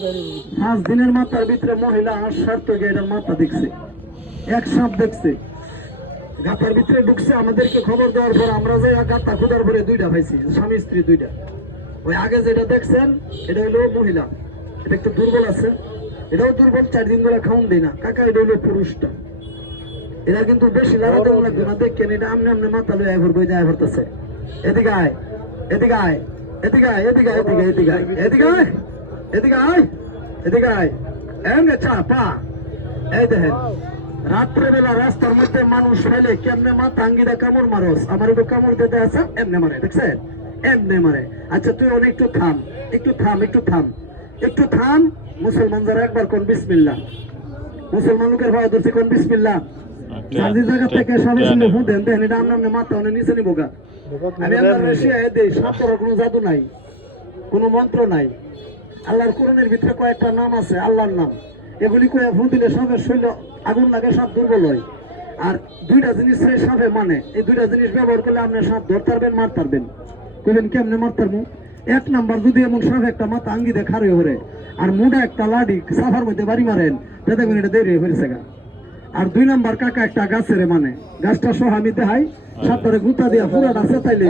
5 দিনের মাথার ভিতরে মহিলা আর শর্ত এটার মাথা দেখছে, এক সাপ দেখছে, গাতার ভিতরে ঢুকছে। আমাদেরকে খবর দেওয়ার পর আমরা যে গাতা খোঁজার পরে 2টা পাইছি, স্বামী স্ত্রী 2টা। ওই আগে যেটা দেখছেন এটা হলো মহিলা, এটা একটু দুর্বল আছে, এটাও দুর্বল, 4 দিন ধরে খাওয়ান দেয় না। কাকা এটা হলো পুরুষটা। এরা কিন্তু বেশি লাড়া দেওয়া লাগবে না, দেখেন এটা আমনে আমনে মাথা লয়ে বই যায় ভরতেছে। এদিকে আয়, এদিকে আয়, এদিকে আয়, এদিকে আয়, এদিকে এদিকে আয়, এদিকে আয়, এদিকে আয়, এদিকে আয়, এমনে চাপা। এই দেখেন রাত্রেবেলা রাস্তার মধ্যে মানুষ ফেলে কেমনে মাথা আঙ্গিরা কামড় মারস, আমার একটু কামড় দিতে আছে, এমনে মারে, দেখছেন এমনে মারে। আচ্ছা তুই অনেক একটু থাম, একটু থাম, একটু থাম, একটু থাম। মুসলমান যারা একবার কোন বিসমিল্লাহ, মুসলমান লোকের ভয় ধরছে কোন বিসমিল্লাহ। সার্জি জায়গা থেকে সামনে সামনে ফোন দেন, দেখেন এটা আমরা মাথা অনেক নিচে নিবো গা। আমি আপনার রাশিয়া দেই, সাপ করার কোনো জাদু নাই, কোনো মন্ত্র নাই। আল্লাহর কোরআনের ভিতরে কয়েকটা নাম আছে, আল্লাহর নাম, এগুলি কয়ে ফোন দিলে সাপের শরীরে আগুন লাগে, সাপ দুর্বল হয়। আর 2টা জিনিস সাপে মানে, এই 2টা জিনিস ব্যবহার করলে আপনি সাপ ধরতে পারবেন, মারতে পারবেন। কইবেন কেমনে মারতে পারবো? 1 নাম্বার, যদি এমন সাপ একটা মাথা আঙ্গি দিয়ে খারে হরে আর মুডা একটা লাডি সাফার মধ্যে বাড়ি মারেন, দেখবেন এটা দেরি হয়েছে গা। আর 2 নাম্বার কাকা একটা গাছের মানে গাছটা সহ আমি দেখাই, সাপ ধরে গুতা দিয়া পুরাটা চেতাইলে